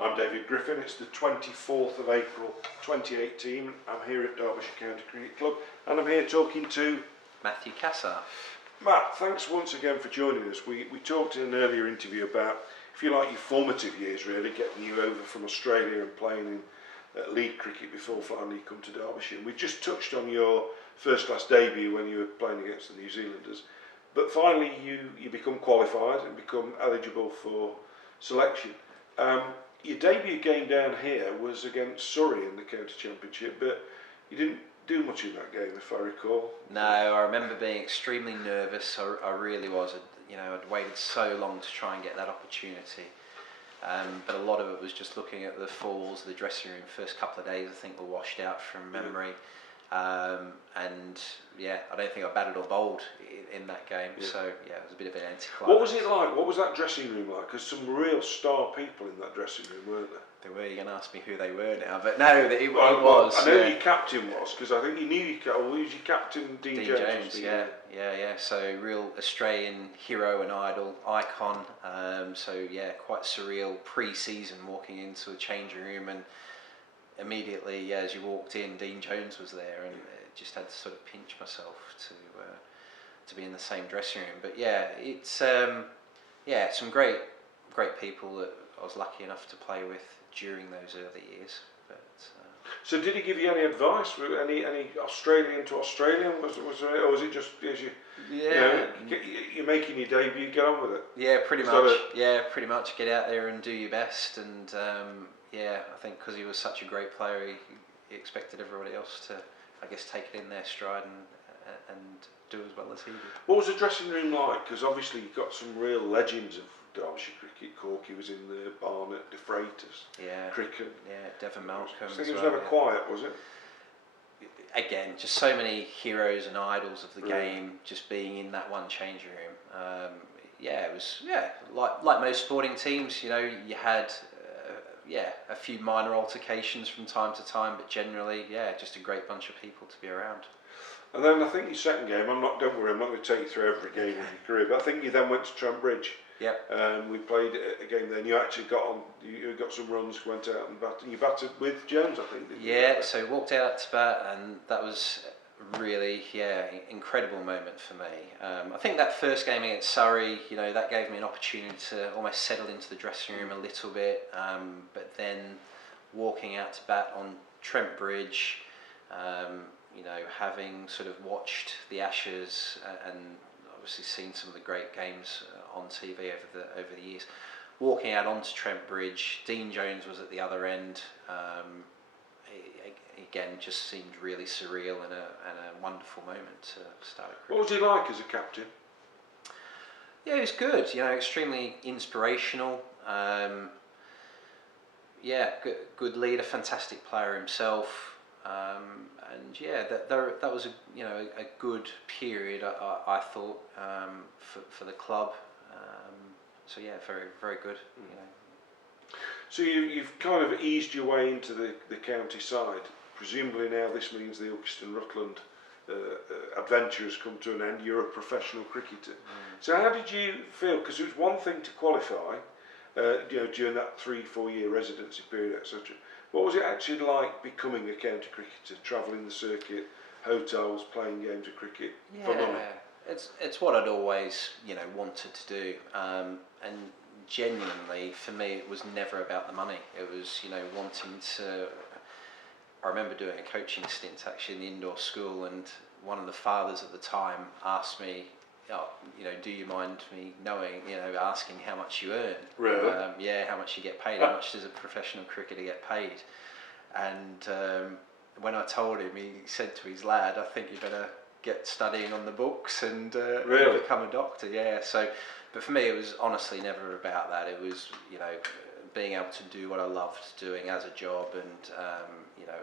I'm David Griffin. It's the 24th of April 2018. I'm here at Derbyshire County Cricket Club and I'm here talking to Matt Cassar. Matt, thanks once again for joining us. We talked in an earlier interview about, if you like, your formative years really, getting you over from Australia and playing in league cricket before finally you come to Derbyshire. And we just touched on your first class debut when you were playing against the New Zealanders, but finally you become qualified and become eligible for selection. Your debut game down here was against Surrey in the county championship, but you didn't do much in that game, if I recall. No, I remember being extremely nervous. I really was. I'd waited so long to try and get that opportunity. But a lot of it was just looking at the falls, the dressing room. First couple of days, I think, were washed out from memory. And yeah, I don't think I batted or bowled in that game. Yeah. So yeah, it was a bit of an anticlimax. What was it like? What was that dressing room like? Because some real star people in that dressing room, weren't there? They were. You're going to ask me who they were now, but no, it was. I know your captain was, because I think you knew was your captain Dean Jones. Yeah. So real Australian hero and idol, icon. So yeah, quite surreal pre-season walking into a changing room and immediately, as you walked in, Dean Jones was there, and just had to sort of pinch myself to be in the same dressing room. But yeah, it's some great people that I was lucky enough to play with during those early years. But so, did he give you any advice? Any Australian to Australian? Was there, or was it just as you're making your debut, get on with it? Yeah, pretty much. Yeah, pretty much. Get out there and do your best. And yeah, I think because he was such a great player, he expected everybody else to, I guess, take it in their stride and do as well as he did. What was the dressing room like? Because obviously you've got some real legends of Derbyshire cricket. Corky was in there, Barnett, De Freitas, Cricket. Yeah, Devon Malcolm. I think it was never quiet, was it? Again, just so many heroes and idols of the game, just being in that one changing room. It was like most sporting teams. You had a few minor altercations from time to time, but generally, just a great bunch of people to be around. And then I think your second game, don't worry, I'm not going to take you through every game of your career, but I think you then went to Trent Bridge. Yep. We played a game then. You actually you got some runs, went out and batted. You batted with Jones, I think. Didn't you? So walked out to bat, and that was really incredible moment for me. I think that first game against Surrey, that gave me an opportunity to almost settle into the dressing room a little bit. But then walking out to bat on Trent Bridge, having sort of watched the Ashes and obviously seen some of the great games on TV over the years, walking out onto Trent Bridge, Dean Jones was at the other end. Again, just seemed really surreal and a wonderful moment to start a career. What was he like as a captain? Yeah, he was good. Extremely inspirational. Good leader, fantastic player himself. That was a good period. I thought for the club. Very very good. So you've kind of eased your way into the county side. Presumably now this means the Ilkeston Rutland adventure has come to an end. You're a professional cricketer. So how did you feel? Because it was one thing to qualify, during that 3-4 year residency period, etc. What was it actually like becoming a county cricketer, travelling the circuit, hotels, playing games of cricket for money? It's what I'd always wanted to do, and genuinely for me it was never about the money. It was wanting to. I remember doing a coaching stint actually in the indoor school, and one of the fathers at the time asked me, do you mind me asking how much you earn? Really? How much you get paid, how much does a professional cricketer get paid? And when I told him, he said to his lad, I think you better get studying on the books and really? Become a doctor. But for me it was honestly never about that. It was being able to do what I loved doing as a job, and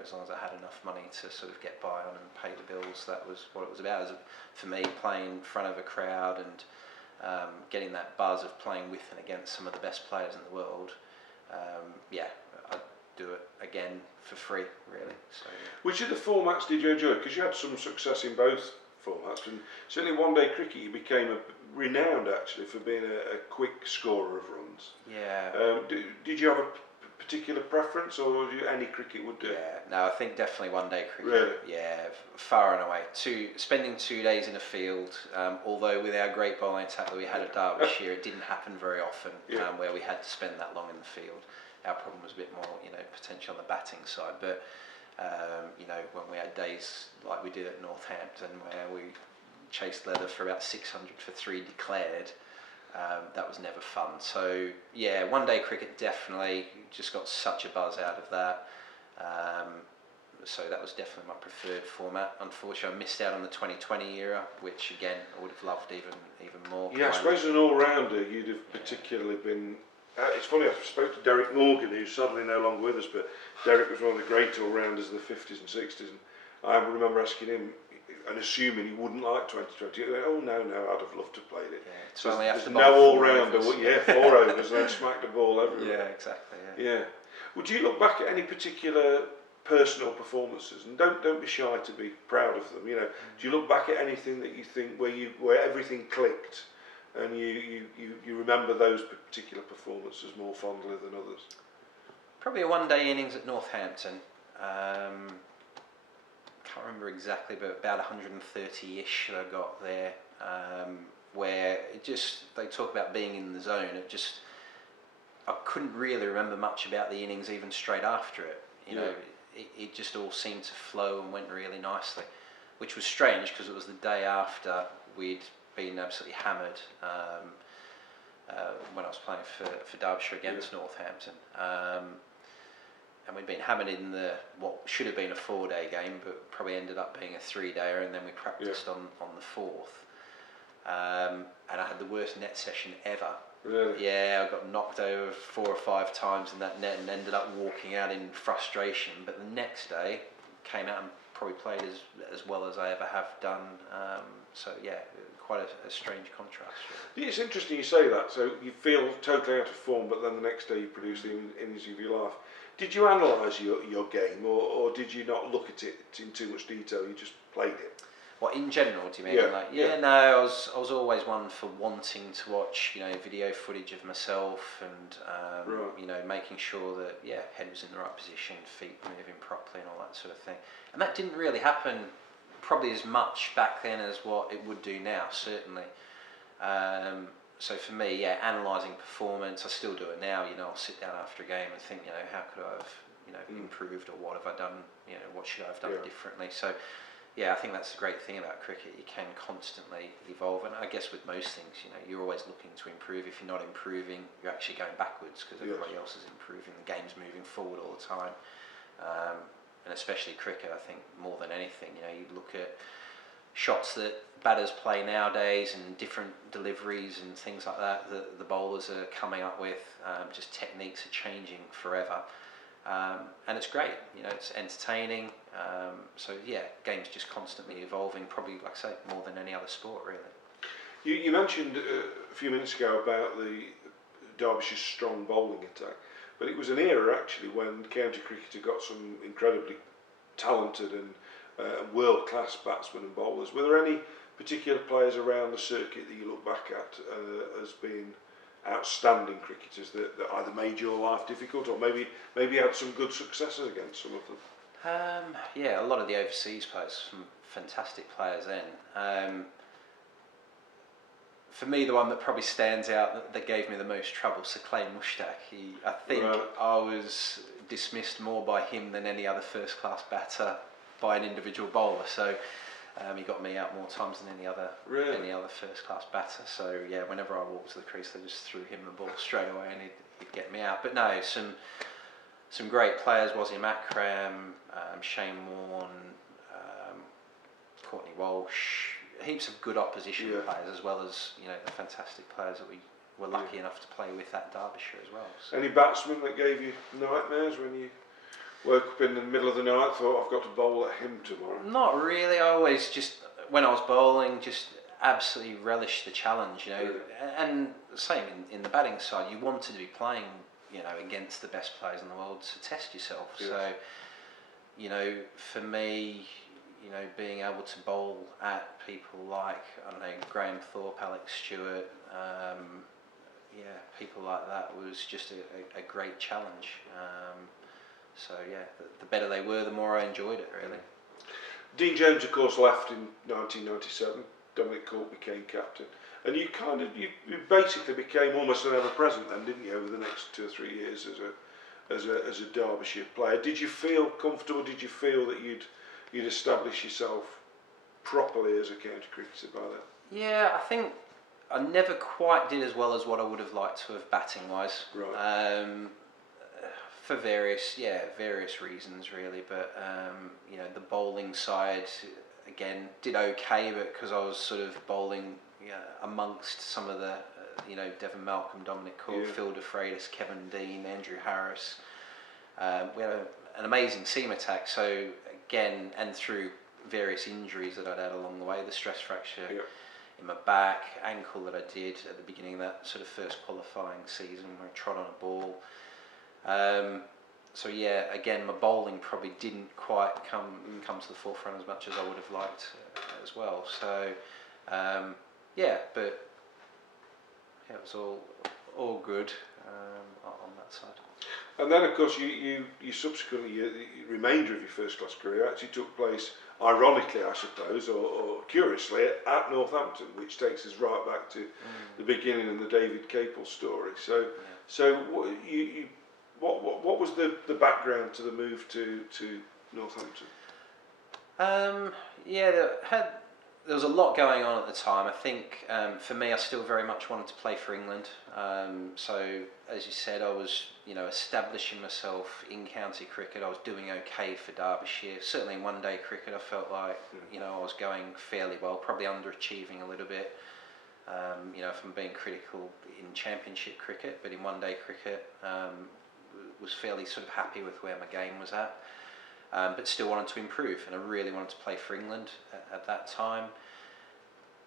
as long as I had enough money to sort of get by on and pay the bills, that was what it was about. For me, playing in front of a crowd and getting that buzz of playing with and against some of the best players in the world, I'd do it again for free, really. So, Which of the formats did you enjoy? Because you had some success in both formats, and certainly one day cricket you became renowned actually for being a quick scorer of runs. Yeah. Did you have a particular preference, or any cricket would do? Yeah, no, I think definitely one day cricket. Really? Yeah, far and away. Spending 2 days in a field, although with our great bowling attack that we had at Derbyshire, it didn't happen very often where we had to spend that long in the field. Our problem was a bit more, potentially on the batting side. But, when we had days like we did at Northampton where we chased leather for about 600 for 3 declared, that was never fun. So yeah, one day cricket definitely, just got such a buzz out of that. So that was definitely my preferred format. Unfortunately, I missed out on the 2020 era, which again I would have loved even more. Yeah, I suppose as an all-rounder, you'd have particularly been. It's funny, I spoke to Derek Morgan, who's sadly no longer with us, but Derek was one of the great all-rounders of the 50s and 60s, and I remember asking him and assuming he wouldn't like 2020. He went, oh no, I'd have loved to have played it. Yeah, so there's no all-rounder, 4 overs and then smack the ball everywhere. Yeah, exactly. Yeah. Would you look back at any particular personal performances, and don't be shy to be proud of them? Do you look back at anything that you think where everything clicked, and you remember those particular performances more fondly than others? Probably a one-day innings at Northampton. Can't remember exactly, but about 130-ish that I got there, where they talk about being in the zone. I couldn't really remember much about the innings even straight after it. It just all seemed to flow and went really nicely, which was strange because it was the day after we'd been absolutely hammered when I was playing for Derbyshire against Northampton. And we'd been hammered in what should have been a 4-day game, but probably ended up being a 3-dayer, and then we practiced on the 4th. And I had the worst net session ever. Really? Yeah, I got knocked over 4 or 5 times in that net and ended up walking out in frustration. But the next day, came out and probably played as well as I ever have done. So yeah, quite a strange contrast. Really. It's interesting you say that. So you feel totally out of form, but then the next day you produce the innings of your life. Did you analyse your game, or did you not look at it in too much detail? You just played it? What, in general, do you mean? Yeah. No, I was always one for wanting to watch, video footage of myself and, making sure that, head was in the right position, feet moving properly and all that sort of thing. And that didn't really happen probably as much back then as what it would do now, certainly. So for me, analysing performance, I still do it now. I'll sit down after a game and think, how could I have, improved, or what have I done? What should I have done differently? So, I think that's the great thing about cricket. You can constantly evolve, and I guess with most things, you're always looking to improve. If you're not improving, you're actually going backwards because everybody else is improving. The game's moving forward all the time, and especially cricket. I think more than anything, you look at shots that batters play nowadays and different deliveries and things like that the bowlers are coming up with. Just techniques are changing forever, and it's great. It's entertaining. Game's just constantly evolving. Probably, like I say, more than any other sport, really. You mentioned a few minutes ago about the Derbyshire's strong bowling attack, but it was an era actually when county cricket had got some incredibly talented and world-class batsmen and bowlers. Were there any particular players around the circuit that you look back at as being outstanding cricketers that either made your life difficult, or maybe had some good successes against some of them? A lot of the overseas players, some fantastic players then. For me, the one that probably stands out that gave me the most trouble, Sir Clay Mushtaq. I think I was dismissed more by him than any other first-class batter by an individual bowler. So he got me out more times than any other first-class batter. So whenever I walked to the crease, they just threw him the ball straight away and he'd get me out. But no, some great players: Wasim Akram, Shane Warne, Courtney Walsh. Heaps of good opposition players, as well as the fantastic players that we were lucky enough to play with at Derbyshire as well. So. Any batsmen that gave you nightmares when you woke up in the middle of the night, thought I've got to bowl at him tomorrow? Not really. I always when I was bowling, just absolutely relished the challenge, and same in the batting side, you wanted to be playing, against the best players in the world to test yourself. Yes. So, for me, being able to bowl at people like, Graham Thorpe, Alex Stewart, people like that was just a great challenge. So yeah, the better they were, the more I enjoyed it, really. Dean Jones, of course, left in 1997. Dominic Cork became captain, and you basically became almost an ever-present then, didn't you, over the next 2 or 3 years as a Derbyshire player? Did you feel comfortable? Did you feel that you'd established yourself properly as a county cricketer by then? Yeah, I think I never quite did as well as what I would have liked to have batting wise. Right. For various reasons really, but the bowling side again did okay, but because I was sort of bowling amongst some of the Devon Malcolm, Dominic Cork, Phil de Freitas, Kevin Dean, Andrew Harris, we had an amazing seam attack. So again, and through various injuries that I'd had along the way, the stress fracture in my back, ankle that I did at the beginning of that sort of first qualifying season where I trod on a ball. So yeah, again, my bowling probably didn't quite come to the forefront as much as I would have liked as well. So but it was all good on that side. And then, of course, you subsequently, the remainder of your first-class career actually took place, ironically, I suppose, or curiously, at Northampton, which takes us right back to the beginning and the David Capel story. So what was the background to the move to Northampton? There was a lot going on at the time. I think for me, I still very much wanted to play for England. So as you said, I was establishing myself in county cricket. I was doing okay for Derbyshire. Certainly in one-day cricket, I felt like I was going fairly well. Probably underachieving a little bit. If I'm being critical in championship cricket, but in one-day cricket, was fairly sort of happy with where my game was at. But still wanted to improve, and I really wanted to play for England at that time.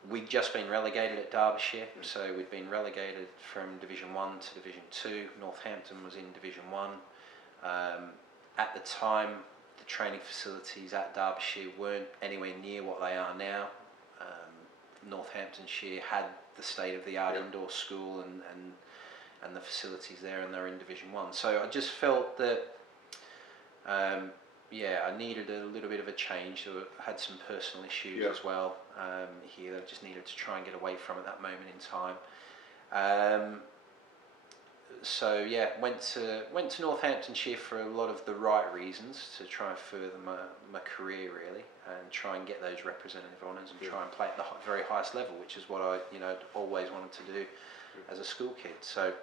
We'd just been relegated at Derbyshire, so we'd been relegated from Division 1 to Division 2. Northampton was in Division 1. At the time, the training facilities at Derbyshire weren't anywhere near what they are now. Northamptonshire had the state-of-the-art indoor school and the facilities there, and they're in Division 1. So I just felt that I needed a little bit of a change. I had some personal issues as well here that I just needed to try and get away from at that moment in time. Went to Northamptonshire for a lot of the right reasons, to try and further my career really, and try and get those representative honours and try and play at the very highest level, which is what I always wanted to do as a school kid. So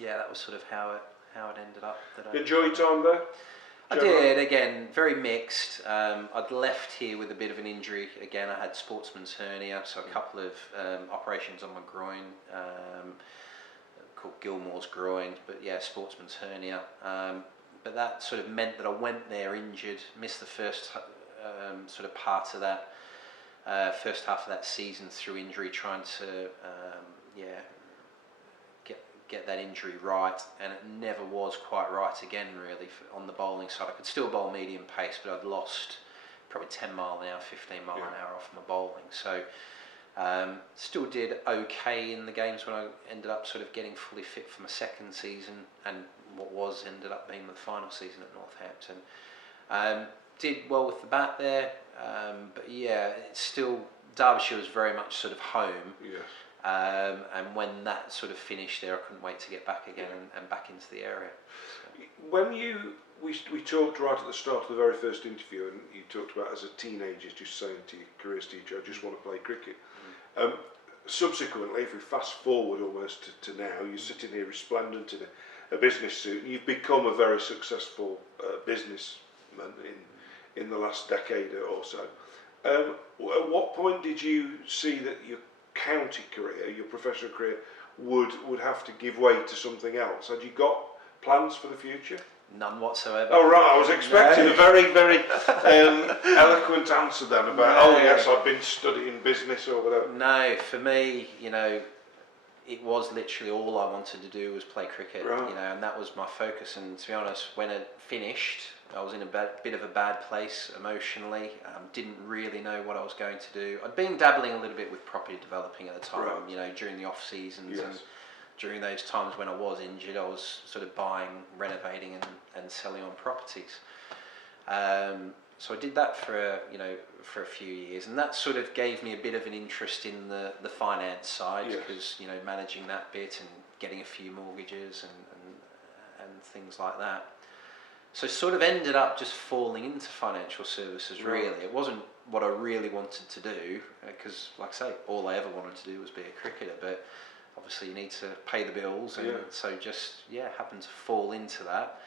that was sort of how it ended up. Enjoy your time there? I did, again, very mixed. I'd left here with a bit of an injury. Again, I had sportsman's hernia, so a couple of operations on my groin, called Gilmore's groin, but sportsman's hernia. But that sort of meant that I went there injured, missed the first sort of part of that, first half of that season through injury, trying to get that injury right, and it never was quite right again really on the bowling side. I could still bowl medium pace, but I'd lost probably 10 mile an hour, 15 mile an hour off my bowling. So still did okay in the games when I ended up sort of getting fully fit for my second season, and what ended up being the final season at Northampton. Did well with the bat there, but it's still, Derbyshire was very much sort of home. Yes. And when that sort of finished there, I couldn't wait to get back again and back into the area. So. When we talked right at the start of the very first interview, and you talked about as a teenager just saying to your careers teacher, I just want to play cricket. Subsequently, if we fast forward almost to now, you're sitting here resplendent in a business suit, and you've become a very successful businessman in the last decade or so. At what point did you see that your county career, your professional career, would have to give way to something else? Had you got plans for the future? None whatsoever. Oh right, I was expecting a very, very eloquent answer then about, yes, I've been studying business or whatever. No, for me, it was literally all I wanted to do was play cricket, and that was my focus. And to be honest, when it finished, I was in a bit of a bad place emotionally. Didn't really know what I was going to do. I'd been dabbling a little bit with property developing at the time, during the off seasons, and during those times when I was injured, I was sort of buying, renovating, and selling on properties. So I did that for a few years, and that sort of gave me a bit of an interest in the finance side, because managing that bit and getting a few mortgages and things like that. So sort of ended up just falling into financial services. Really, it wasn't what I really wanted to do, because, like I say, all I ever wanted to do was be a cricketer. But obviously, you need to pay the bills, and so just happened to fall into that.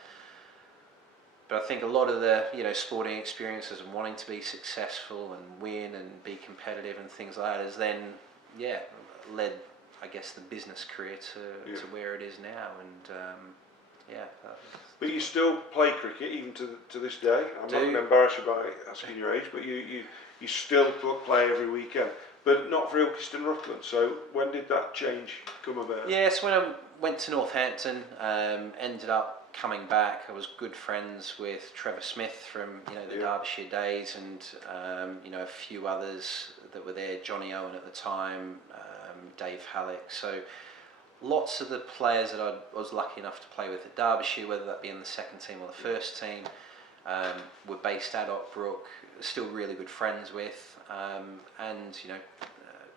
But I think a lot of the sporting experiences and wanting to be successful and win and be competitive and things like that has then led, I guess, the business career to where it is now. And But you still play cricket even to this day. I'm not going to embarrass you by asking your age, but you still play every weekend, but not for Ilkeston Rutland. So when did that change come about? Yes, when I went to Northampton, ended up coming back. I was good friends with Trevor Smith from the Derbyshire days, and a few others that were there. Johnny Owen at the time, Dave Halleck. So lots of the players that I was lucky enough to play with at Derbyshire, whether that be in the second team or the first team, were based at Ockbrook. Still really good friends with, and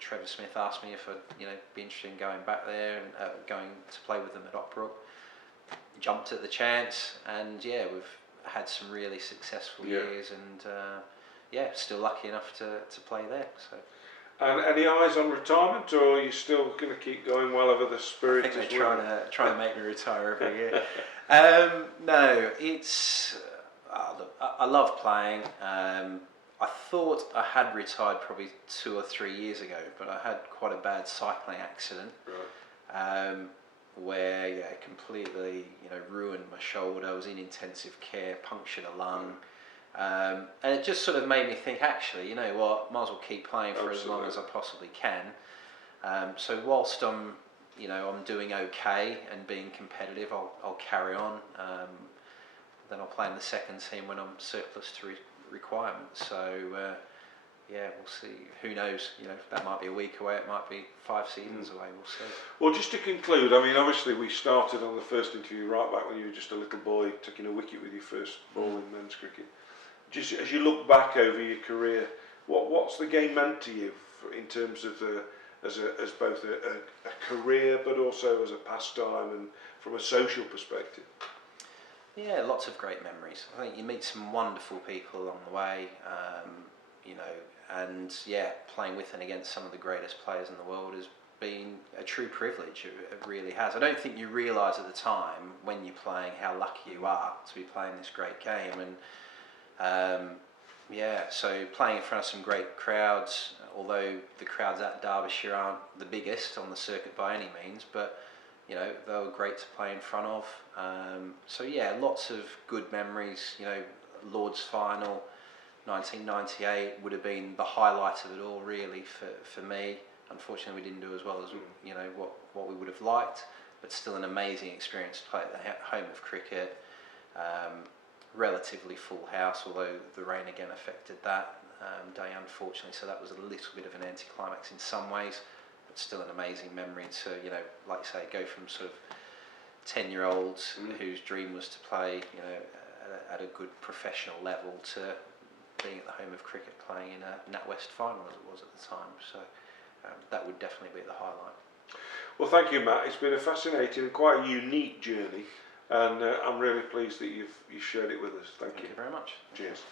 Trevor Smith asked me if I'd be interested in going back there and going to play with them at Ockbrook. Jumped at the chance, and we've had some really successful years, and still lucky enough to play there. So. And any eyes on retirement, or are you still going to keep going well over the spirit? I think they're trying to make me retire every year. No, it's look, I love playing. I thought I had retired probably 2 or 3 years ago, but I had quite a bad cycling accident. Right. Where completely ruined my shoulder. I was in intensive care, punctured a lung, and it just sort of made me think, actually, you know what, might as well keep playing for as long as I possibly can. So whilst I'm doing okay and being competitive, I'll carry on. Then I'll play in the second team when I'm surplus to requirements. So we'll see. Who knows? That might be a week away. It might be 5 seasons away. We'll see. Well, just to conclude, I mean, obviously we started on the first interview right back when you were just a little boy taking a wicket with your first ball in men's cricket. Just as you look back over your career, what's the game meant to you in terms of as both a career but also as a pastime and from a social perspective? Yeah, lots of great memories. I think you meet some wonderful people along the way. And playing with and against some of the greatest players in the world has been a true privilege. It really has. I don't think you realise at the time when you're playing how lucky you are to be playing this great game. And so playing in front of some great crowds, although the crowds at Derbyshire aren't the biggest on the circuit by any means, but they were great to play in front of. Lots of good memories. Lord's final 1998 would have been the highlight of it all, really, for me. Unfortunately, we didn't do as well as what we would have liked, but still an amazing experience to play at the home of cricket. Relatively full house, although the rain again affected that day, unfortunately. So that was a little bit of an anticlimax in some ways, but still an amazing memory to, like you say, go from sort of 10-year-olds whose dream was to play, at a good professional level, to being at the home of cricket playing in a NatWest final as it was at the time. So that would definitely be the highlight. Well, thank you, Matt. It's been a fascinating and quite a unique journey, and I'm really pleased that you've shared it with us. Thank you Thank you very much. Cheers.